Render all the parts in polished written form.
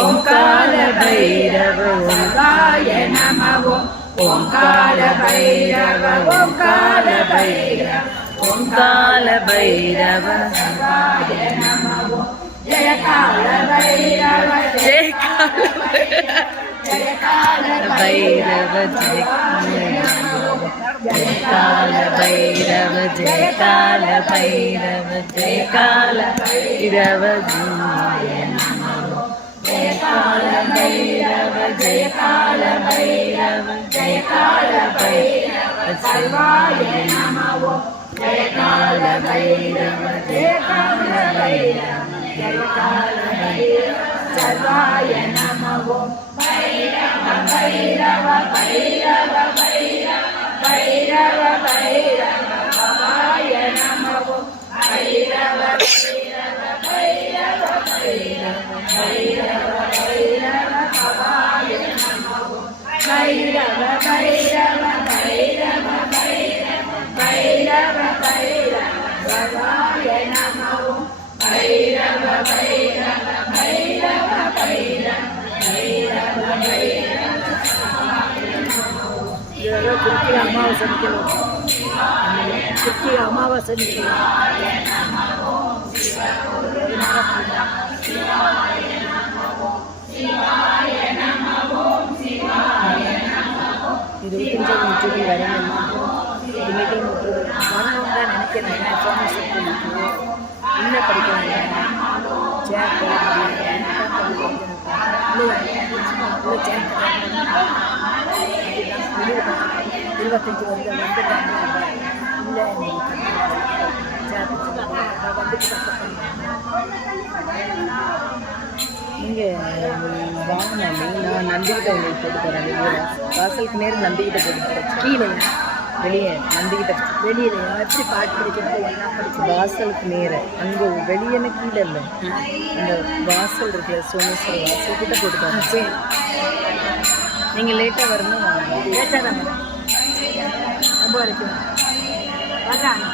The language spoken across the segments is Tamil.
ஓங்கார பைரவ ஓங்காய நம ஓங்கார பைரவ ஓங்கார பைரவ ஓங்கார பைரவ சிவாய நம ஜெயகால பைரவ ஜெயகால பைரவ ஜெயகால பைரவ ஜெயகால பைரவ ஜெயகால பைரவ ஜெயகால பைரவ ஜெயகால பைரவ ஜெயகால பைரவ சிவாய நம ஜெயகால பைரவ ஜெயகால பைரவ ஜெயகால பைரவ சிவாய நம பைரவ பைரவ பைரவ பைரவ பைரவ பைரவ பவாய நம பைரவ பைரவ பைரவ பைரவ பைரவ பைரவ பவாய நம பைரவ பைரவ பைரவ பைரவ பைரவ பைரவ பவாய நம பைரவ பைரவ பைரவ பைரவ பைரவ பைரவ திருச்சி அமாவாசை திருச்சி அமாவாசை இது கொஞ்சம் முற்றுகை வரணும் இனிமேட்டு முற்றுகை வரணும் தான் நினைக்கிறேன் இன்னும் படிக்கணும் இருபத்தஞ்சி வருடம் வந்துட்டாங்க இல்லை நீங்கள் வாங்கினாலே நான் நந்திக்கிட்ட உங்களுக்கு போட்டு போகிறேன் வெளியே வாசலுக்கு நேரம் நந்திக்கிட்ட போட்டு போகிறேன் கீழே வெளியே நந்திக்கிட்ட வெளியில் எப்படி பாட்டு படிக்கிறது எல்லாம் படிச்சு வாசலுக்கு நேரம் அங்கே வெளியேன்னு கீழே இல்லை இந்த வாசல் இருக்குல்ல சோமேஸ்வர வாசல் கிட்ட போட்டு போகிறேன் சரி நீங்கள் லேட்டாக வரணும் லேட்டாக தான் ரொம்ப வரைக்கும் வர்றாங்க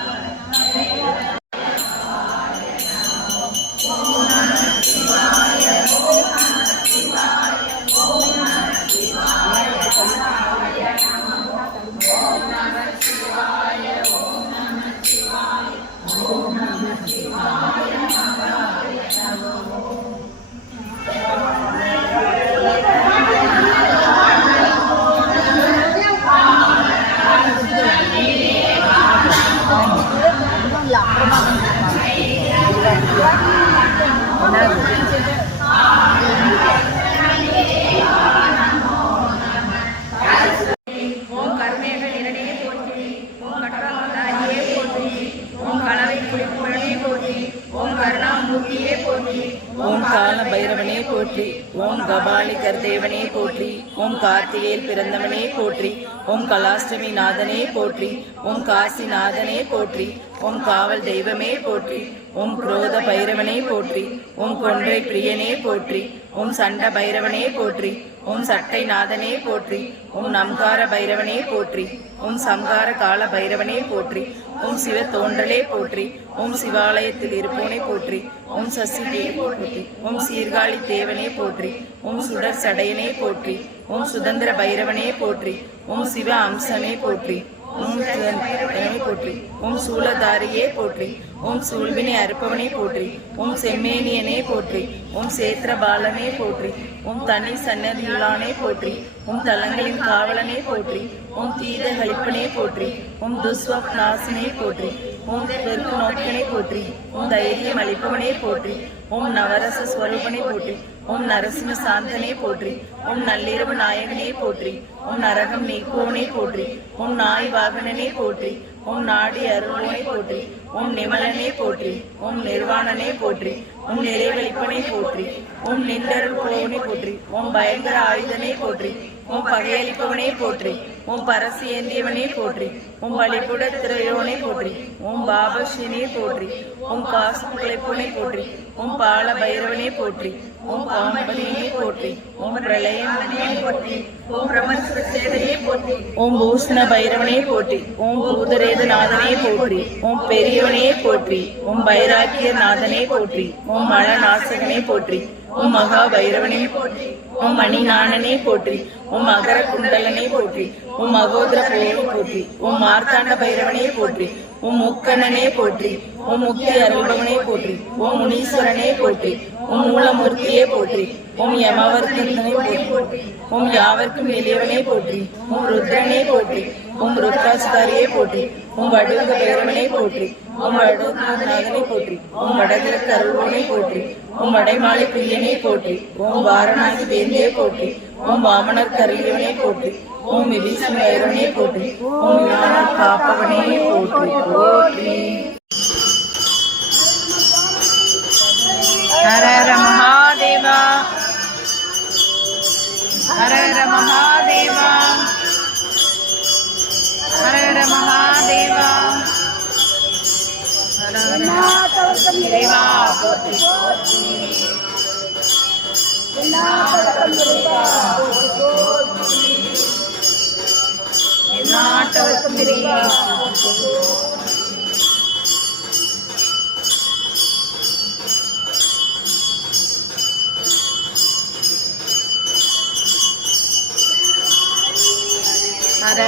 ஓம் கால பைரவனே போற்றி, ஓம் கபாலிகர் தேவனே போற்றி, ஓம் கார்த்திகையில் பிறந்தவனே போற்றி, ஓம் கலாஷ்டமி நாதனே போற்றி, ஓம் காசி நாதனே போற்றி, ஓம் காவல் தெய்வமே போற்றி, ஓம் குரோத பைரவனே போற்றி, ஓம் கொன்றை பிரியனே போற்றி, ஓம் சண்ட பைரவனே போற்றி, ஓம் சட்டை நாதனே போற்றி, ஓம் நம்கார பைரவனே போற்றி, ஓம் சம்கார கால பைரவனே போற்றி, ஓம் சிவ தோன்றலே போற்றி, ஓம் சிவாலயத்தில் இருப்போனே போற்றி, ஓம் சசி தேவி போற்றி, ஓம் சீர்காழி தேவனே போற்றி, ஓம் சுடர் சடையனே போற்றி, ஓம் சுதந்திர பைரவனே போற்றி, ஓம் சிவ அம்சமே போற்றி, ஓம் போற்றி, ஓம் சூலதாரியே போற்றி, ஓம் சூழ்வினை அறுப்பவனே போற்றி, ஓம் செம்மேனியனே போற்றி, ஓம் சேத்திர பாலனே போற்றி, ஓம் தனி சன்னதியுள்ளானே போற்றி, ஓம் தலங்களின் காவலனே போற்றி, ஓம் தீத கழிப்பனே போற்றி, ஓம் துஸ்வப் நாசினே போற்றி, ஓம் பெருக்கு நோக்கனே போற்றி, ஓம் தைரியம் அளிப்பவனே போற்றி, ஓம் நவரச ஸ்வரூபனே போற்றி, ஓம் நரசிம்ம சாந்தனே போற்றி, ஓம் நள்ளிரவு நாயகனே போற்றி, ஓம் நரகம் நீக்குவோனே போற்றி, ஓம் நாய் வாகனனே போற்றி, ஓம் நாடி அருள்வோனே போற்றி, ஓம் நிமலனே போற்றி, ஓம் நிர்வாணனே போற்றி, ஓம் நிறைவளிப்பனே போற்றி, ஓம் நின்றருள் புலவனே போற்றி, ஓம் பயங்கர ஆயுதனே போற்றி, ஓம் பகையளிப்பவனே போற்றி, ஓம் பரசு ஏந்தியவனே போற்றி, ஓம் வழிபுட திரையோனே போற்றி, ஓம் பாபஸ்ரீனே போற்றி, ஓம் காசு குலைப்போனே போற்றி, ஓம் பால பைரவனே போற்றி, ஓம் பாம்பனே போற்றி, ஓம் பிரளயனே போற்றி, ஓம் பிரமஸ்வரேதனே போற்றி. ஓம் பூஷண பைரவனே போற்றி. ஓம் பூதரேத நாதனே போற்றி. ஓம் பெரியவனே போற்றி. ஓம் பைராக்கிய நாதனே போற்றி. ஓம் மல நாசகனே போற்றி. ஓம் மகா பைரவனே போற்றி. ஓம் மணிநாணனே போற்றி. ஓம் மகர குண்டலனே போற்றி. ஓம் மகோதர போரை போற்றி. ஓம் மார்த்தாண்ட பைரவனே போற்றி. ஓம் முக்கண்ணனே போற்றி. ஓம் முக்தி அருள்பவனே போற்றி. ஓம் முனீஸ்வரனே போற்றி. ஓம் மூலமூர்த்தியே போற்றி. ஓம் யமவர்த்தனே போற்றி. ஓம் யாவர்க்கும் எளியவனே போற்றி. ஓம் ருத்ரனே போற்றி. ஓம் ருத்ராஸ்தாரியே போற்றி. ஓம் வடுக பைரவனே போற்றி. ஓம் வடநாதனே போற்றி. ஓம் வடகிழக்கு அருள்வனே போற்றி. ஓம் வடைமாலை பிரியனே போற்றி. ஓம் வாரணாசி தேவியே போற்றி. ஓம் வாமனர் கருளியவனே போற்றி. ஓம் விபீஷன் பைரவனே போற்றி. ஓம் ஞான காப்பவனே போற்றி போற்றி. ஹர ஹர மகாதேவா. ஹர ஹர மகாதேவா. ஹர ஹர மகாதேவா. ஹர ஹர இறைவா போற்றி. நாட்டவர்க்கும் இறைவா. ஹர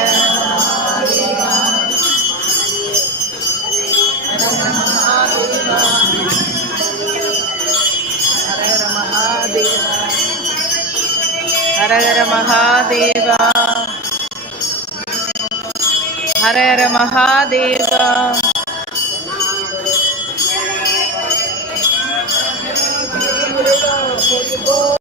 மகாதேவா. ஹர மகாதேவா. ஹர ஹர மகாதேவா. ஹர ஹர மகாதேவா.